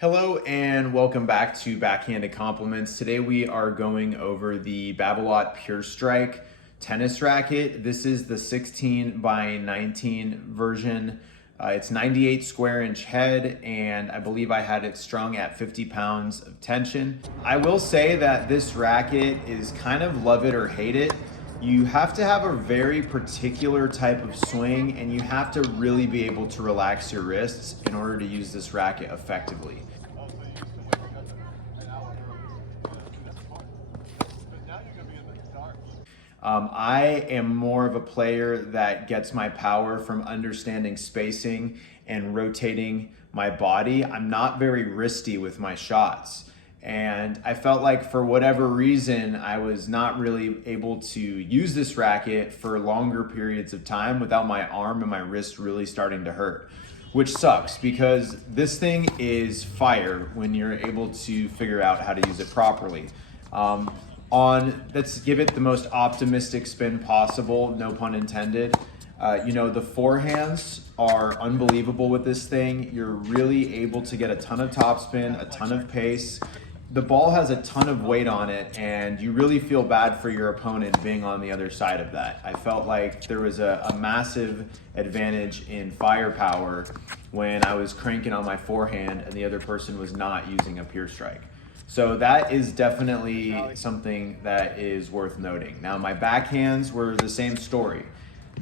Hello and welcome back to Backhanded Compliments. Today we are going over the Babolat Pure Strike tennis racket. This is the 16 by 19 version. It's 98 square inch head, and I believe I had it strung at 50 pounds of tension. I will say that this racket is kind of love it or hate it. You have to have a very particular type of swing, and you have to really be able to relax your wrists in order to use this racket effectively. I am more of a player that gets my power from understanding spacing and rotating my body. I'm not very wristy with my shots. And I felt like for whatever reason, I was not really able to use this racket for longer periods of time without my arm and my wrist really starting to hurt, which sucks because this thing is fire when you're able to figure out how to use it properly. Let's give it the most optimistic spin possible, no pun intended. The forehands are unbelievable with this thing. You're really able to get a ton of topspin, a ton of pace. The ball has a ton of weight on it, and you really feel bad for your opponent being on the other side of that. I felt like there was a massive advantage in firepower when I was cranking on my forehand and the other person was not using a pure strike. So that is definitely something that is worth noting. Now, my backhands were the same story.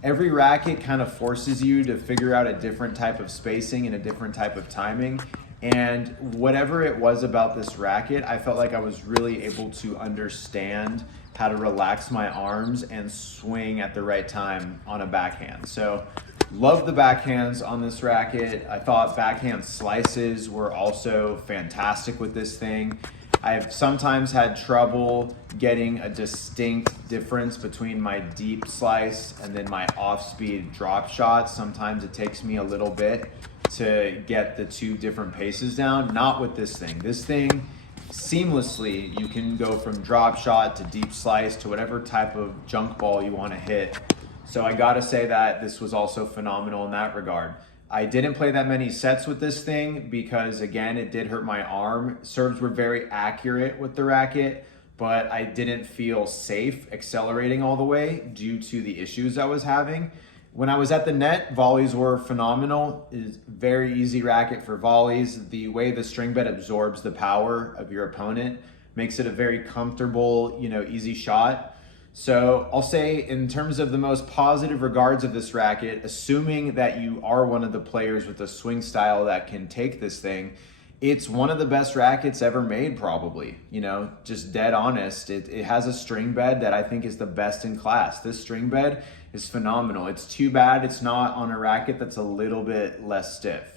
Every racket kind of forces you to figure out a different type of spacing and a different type of timing. And whatever it was about this racket, I felt like I was really able to understand how to relax my arms and swing at the right time on a backhand. So love the backhands on this racket. I thought backhand slices were also fantastic with this thing. I've sometimes had trouble getting a distinct difference between my deep slice and then my off-speed drop shots. Sometimes it takes me a little bit to get the two different paces down. Not with this thing. This thing, seamlessly, you can go from drop shot to deep slice to whatever type of junk ball you want to hit. So I gotta say that this was also phenomenal in that regard. I didn't play that many sets with this thing because, again, it did hurt my arm. Serves were very accurate with the racket, but I didn't feel safe accelerating all the way due to the issues I was having. When I was at the net, volleys were phenomenal. It's a very easy racket for volleys. The way the string bed absorbs the power of your opponent makes it a very comfortable, easy shot. So I'll say, in terms of the most positive regards of this racket, assuming that you are one of the players with a swing style that can take this thing, it's one of the best rackets ever made, probably. Just dead honest. It has a string bed that I think is the best in class. This string bed is phenomenal. It's too bad it's not on a racket that's a little bit less stiff.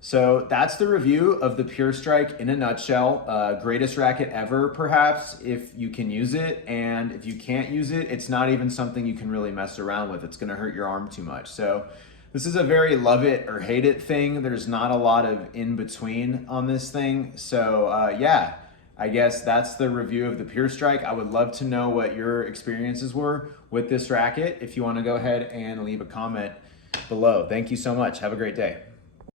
So that's the review of the Pure Strike in a nutshell. Greatest racket ever, perhaps, if you can use it. And if you can't use it, it's not even something you can really mess around with. It's going to hurt your arm too much. So this is a very love it or hate it thing. There's not a lot of in between on this thing. So yeah, I guess that's the review of the Pure Strike. I would love to know what your experiences were with this racket. If you want to go ahead and leave a comment below. Thank you so much. Have a great day.